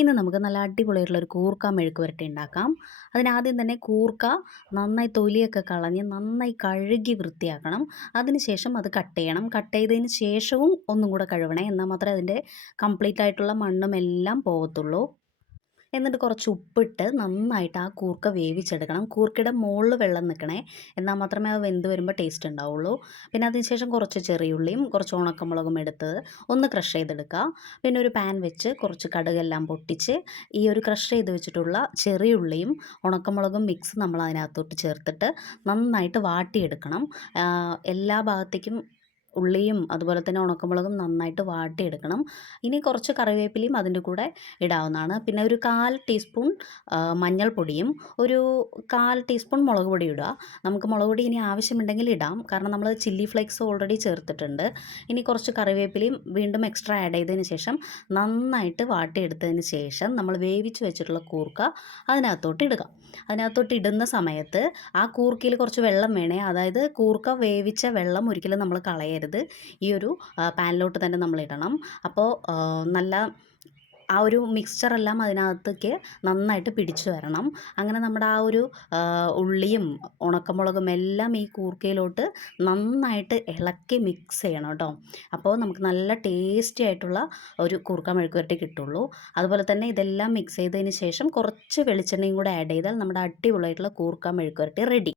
ഇന്ന് നമുക്ക് നല്ല അടിപൊളിയായിട്ടുള്ള ഒരു കൂർക്ക മെഴുക്ക് പുരട്ടി ഉണ്ടാക്കാം. അതിനാദ്യം തന്നെ കൂർക്ക നന്നായി തൊലിയൊക്കെ കളഞ്ഞ് നന്നായി കഴുകി വൃത്തിയാക്കണം. അതിനുശേഷം അത് കട്ട് ചെയ്യണം. കട്ട് ചെയ്തതിന് ശേഷവും ഒന്നും കൂടെ കഴുകണേ. എന്നാൽ മാത്രമേ അതിൻ്റെ കംപ്ലീറ്റ് ആയിട്ടുള്ള മണ്ണും എല്ലാം പോകത്തുള്ളൂ. എന്നിട്ട് കുറച്ച് ഉപ്പിട്ട് നന്നായിട്ട് ആ കൂർക്ക വേവിച്ചെടുക്കണം. കൂർക്കയുടെ മുകളിൽ വെള്ളം നിൽക്കണേ. എന്നാൽ മാത്രമേ അത് വെന്ത് വരുമ്പോൾ ടേസ്റ്റ് ഉണ്ടാവുള്ളൂ. പിന്നെ അതിന് ശേഷം കുറച്ച് ചെറിയുള്ളിയും കുറച്ച് ഉണക്കമുളകും എടുത്ത് ഒന്ന് ക്രഷ് ചെയ്തെടുക്കുക. പിന്നെ ഒരു പാൻ വെച്ച് കുറച്ച് കടുകെല്ലാം പൊട്ടിച്ച് ഈ ഒരു ക്രഷ് ചെയ്ത് വെച്ചിട്ടുള്ള ചെറിയുള്ളിയും ഉണക്കമുളകും മിക്സ് നമ്മൾ അതിനകത്തോട്ട് ചേർത്തിട്ട് നന്നായിട്ട് വാട്ടിയെടുക്കണം. എല്ലാ ഭാഗത്തേക്കും ഉള്ളിയും അതുപോലെ തന്നെ ഉണക്കമുളകും നന്നായിട്ട് വാട്ടിയെടുക്കണം. ഇനി കുറച്ച് കറിവേപ്പിലയും അതിൻ്റെ കൂടെ ഇടാവുന്നതാണ്. പിന്നെ ഒരു 1/4 ടീസ്പൂൺ മഞ്ഞൾപ്പൊടിയും ഒരു 1/4 ടീസ്പൂൺ മുളക് പൊടി ഇടുക. നമുക്ക് മുളക് പൊടി ഇനി ആവശ്യമുണ്ടെങ്കിൽ ഇടാം. കാരണം നമ്മൾ ചില്ലി ഫ്ലേക്സ് ഓൾറെഡി ചേർത്തിട്ടുണ്ട്. ഇനി കുറച്ച് കറിവേപ്പിലയും വീണ്ടും എക്സ്ട്രാ ആഡ് ചെയ്തതിന് ശേഷം നന്നായിട്ട് വാട്ടിയെടുത്തതിന് ശേഷം നമ്മൾ വേവിച്ച് വെച്ചിട്ടുള്ള കൂർക്ക അതിനകത്തോട്ട് ഇടുക. അതിനകത്തോട്ട് ഇടുന്ന സമയത്ത് ആ കൂർക്കയിൽ കുറച്ച് വെള്ളം വേണേ. അതായത് കൂർക്ക വേവിച്ച വെള്ളം ഒരിക്കലും നമ്മൾ കളയരുത്. ഈ ഒരു പാനിലോട്ട് തന്നെ നമ്മൾ ഇടണം. അപ്പോൾ നല്ല ആ ഒരു മിക്സ്ചറെല്ലാം അതിനകത്തേക്ക് നന്നായിട്ട് പിടിച്ചു വരണം. അങ്ങനെ നമ്മുടെ ആ ഒരു ഉള്ളിയും ഉണക്കമുളകും എല്ലാം ഈ കൂർക്കയിലോട്ട് നന്നായിട്ട് ഇളക്കി മിക്സ് ചെയ്യണം കേട്ടോ. അപ്പോൾ നമുക്ക് നല്ല ടേസ്റ്റി ആയിട്ടുള്ള ഒരു കൂർക്ക മെഴുക്ക് പുരട്ടി കിട്ടുള്ളൂ. അതുപോലെ തന്നെ ഇതെല്ലാം മിക്സ് ചെയ്തതിന് ശേഷം കുറച്ച് വെളിച്ചെണ്ണയും കൂടെ ആഡ് ചെയ്താൽ നമ്മുടെ അടിപൊളിയായിട്ടുള്ള കൂർക്ക മെഴുക്ക് പുരട്ടി റെഡി.